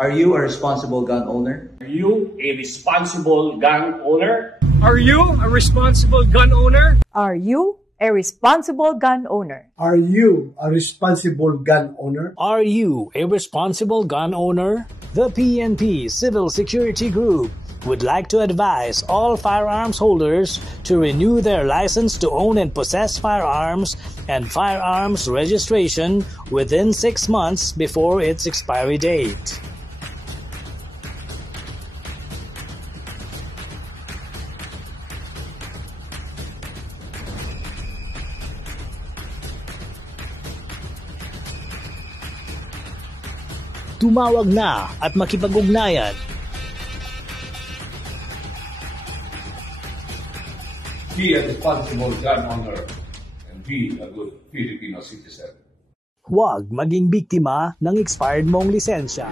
Are you a responsible gun owner? Are you a responsible gun owner? Are you a responsible gun owner? Are you a responsible gun owner? Are you a responsible gun owner? Are you a responsible gun owner? The PNP Civil Security Group would like to advise all firearms holders to renew their license to own and possess firearms and firearms registration within 6 months before its expiry date. Tumawag na at makipag-ugnayan. Be a responsible gun owner and be a good Filipino citizen. Huwag maging biktima ng expired mong lisensya.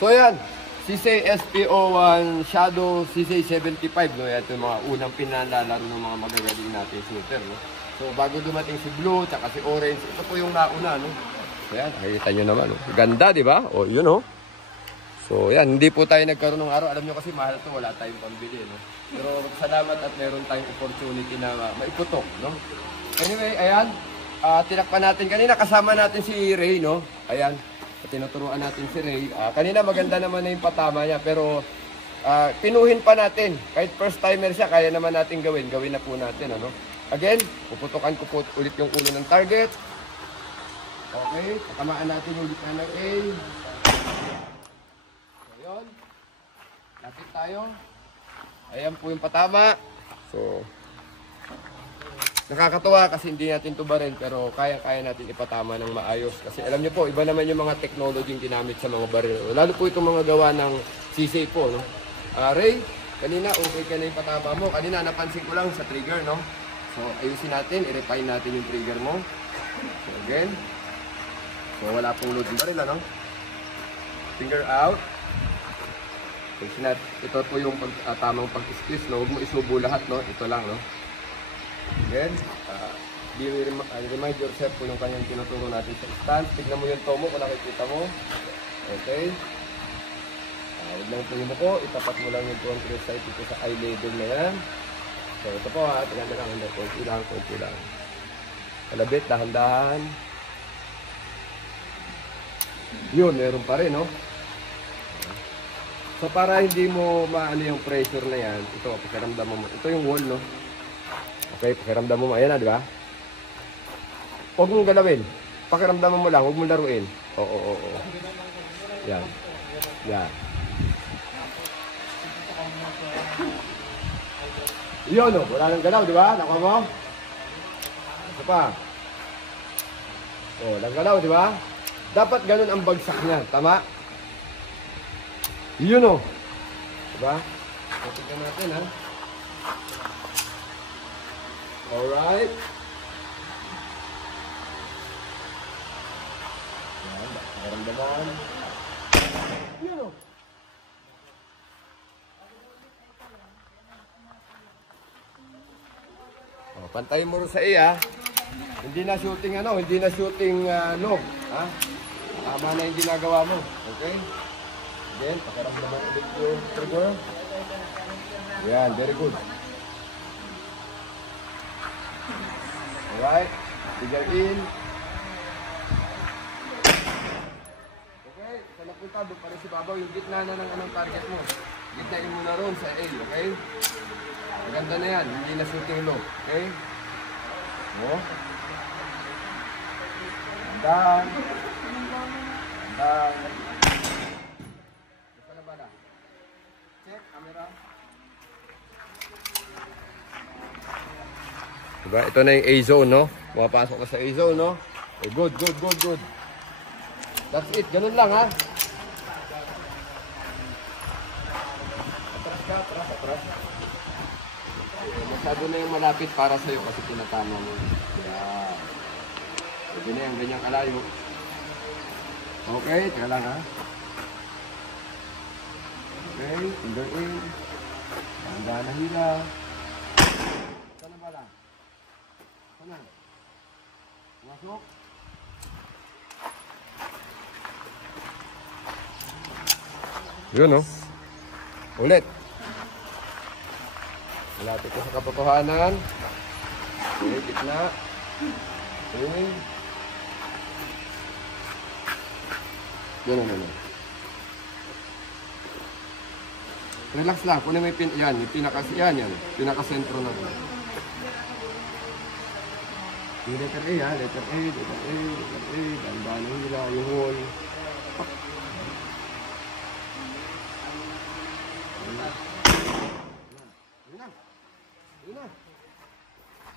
So yan, CISA SPO1 Shadow, CISA 75, no? Ito yung mga unang pinalalaro ng mga magagaling natin shooter, no? So bago dumating si Blue, tsaka si Orange, ito po yung nauna, no? So yan, nakikita nyo naman, no? Ganda, di ba? O, yun, no? So yan, hindi po tayo nagkaroon ng araw. Alam nyo kasi mahal to, wala tayong pambili, no? Pero salamat at meron tayong opportunity na maiputok, no? Anyway, ayan, tinakpan natin kanina, kasama natin si Ray, no? Ayan. Tinuturuan natin si Ray. Kanina maganda naman na yung patama niya, pero pinuhin pa natin. Kahit first timer siya, kaya naman natin gawin. Gawin na po natin, ano? Again, puputukan ko po ulit yung ulo ng target. Okay, patamaan natin yung gitna ng A. So, yun. Lapit tayo. Ayan po yung patama. So, nakakatuwa kasi hindi natin tubarin, pero kaya-kaya natin ipatama ng maayos. Kasi alam niyo po, iba naman yung mga technology yung ginamit sa mga baril. Lalo po itong mga gawa ng CISA po, no? Ray, kanina okay ka na yung patama mo. Kanina napansin ko lang sa trigger, no? So ayusin natin, i-refine natin yung trigger mo. So again. So wala pong load yung baril, no? Finger out. Ayusin natin. Ito po yung tamang pag-squeeze, no? Huwag mo isubo lahat, no? Ito lang, no? Again, remind yourself kung yung kanyang tinuturo natin sa stand. Tignan mo yung tomo kung nakikita mo. Okay. Huwag lang po yung muko. Itapat mo lang yung control sight ito sa eye level na yan. So ito po ha. Tignan lang. Konti lang, konti lang. Kalabit, dahan-dahan. Yun, meron pa rin, no? So para hindi mo maano yung pressure na yan, ito, pakiramdam mo. Ito yung wall, no? Okay, pakiramdam mo. Ayan na, di ba? Huwag mong galawin. Pakiramdam mo lang. Huwag mong laruin. Oo. Yan. Yan. Yun, no? Wala nang galaw, di ba? Nakuha mo? Ito pa. Walang galaw, di ba? Dapat ganun ang bagsak niya. Tama? Yun, no? Di ba? Tignan natin, ha? Alright. Yan, nakaramdaman. Yun o. Pantayin mo rin sa A, ha? Hindi na shooting, hindi na shooting lob, ha? Tama na yung ginagawa mo, okay? Then, pakiramdaman ulit yung trigger. Yan, very good. Alright, figure in. Okay, sa napunta, doon pa rin si Babaw. Yung gitna na ng anong target mo. Gitnain mo na ron sa A, okay? Maganda na yan, hindi na shooting low, okay? Dandan. Gusto na ba na? Check, camera. Diba? Ito na yung A-zone, no? Pumapasok ka sa A-zone, no? Okay, good. That's it. Ganun lang, ha? atras. Masyado na yung malapit para sa'yo kasi tinatama mo. Yan. Pwede na yung ganyang kalayo. Okay, teka lang ha. Okay, finger in. Handa na hila. Sana ba lang? Sana? Masok. Yun o. Ulit. Malapit ko sa katotohanan. Okay, gitna. Okay. Yun. Relax lang. Kung may yan, yung pinaka-sentro na ito. Yung letter A ha, letter A. Ganda ng hila, yung hole.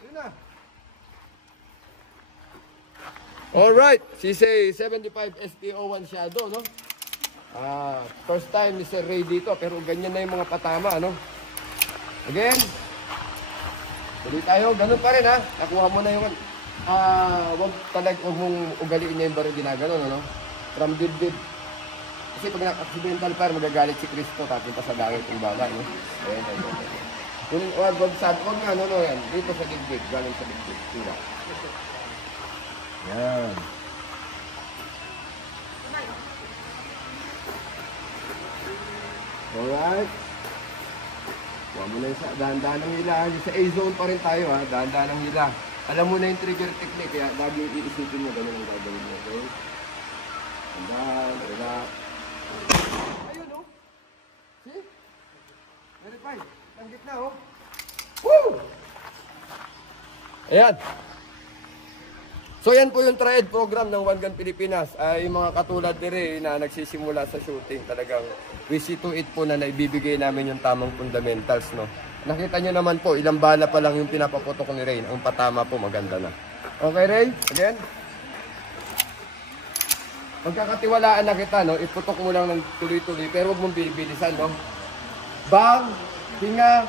Yun na. Alright, CSA 75 SPO1 Shadow, no? First time ni Sir Ray dito, pero ganyan na yung mga patama, no? Again. Tuloy tayo, ganun pa rin ha. Nakuha mo na yung wag mong ugaliin niya yung baril ginagano, no? From dibdib. Kasi pag na-accidental fire, magagalit si Cristo, tapunta sa langit yung bala, no? Ayan. Wag nga, no, yan. Dito sa dibdib, galing sa dibdib. Tira. Yan. Alright. Huwag mo na yung dahan-dahan ng hila. Sa A-zone pa rin tayo, ha. Dahan-dahan ng hila. Alam mo na yung trigger technique, kaya lagi iisipin mo ganun ang gagawin mo, okay? Dahan, relax. Ayun, no? See? Verify. Ang gitna, oh. Woo! Ayan. So yan po yung triad program ng One Gun Pilipinas. Ay mga katulad dire na nagsisimula sa shooting, talagang we see to it po na naibibigay namin yung tamang fundamentals, no. Nakita nyo naman po, ilang bala pa lang yung pinapaputok ni Ray. Ang patama po maganda na. Okay, Ray? Again. Pagkakatiwalaan na kita, no, iputok mo lang ng tuloy-tuloy pero huwag mong bilisan, no. Bang, hinga,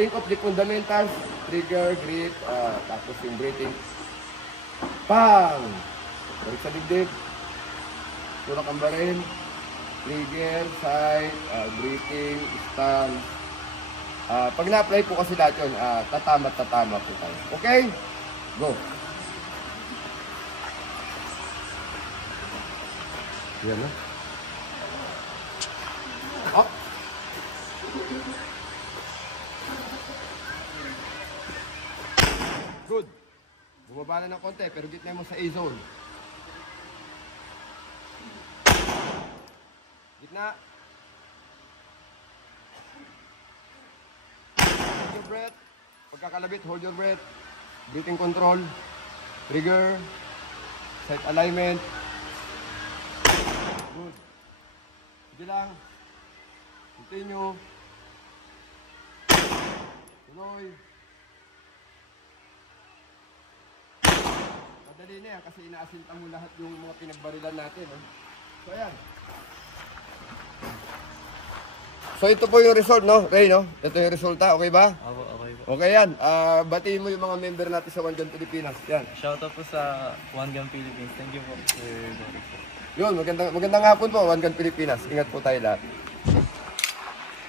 think of the fundamentals, trigger, grip, tapos yung breathing. Pang! Balik sa dibdib. Tulak ang baril. Trigger, sight, breathing, stance. Pag na-apply po kasi lahat yun, tatama po tayo. Okay? Go! Yan na. Up! Good. Bumaba na ng konti, pero gitna mo sa A-zone. Gitna. Hold your breath. Pagkakalabit, hold your breath. Breathing control. Trigger. Sight alignment. Good. Sige lang. Continue. Tuloy. Madali na yan kasi inaasinta mo lahat yung mga pinagbarilan natin. Eh. So, ayan. So, ito po yung result, no? Ray, no? Ito yung resulta. Okay ba? Okay po. Okay yan. Batiin mo yung mga member natin sa One Gun Pilipinas. Yan. Shoutout po sa One Gun Philippines. Thank you po, Sir Derek. Yun, magandang hapon po, One Gun Pilipinas. Ingat po tayo lahat.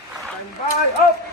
Stand by, up!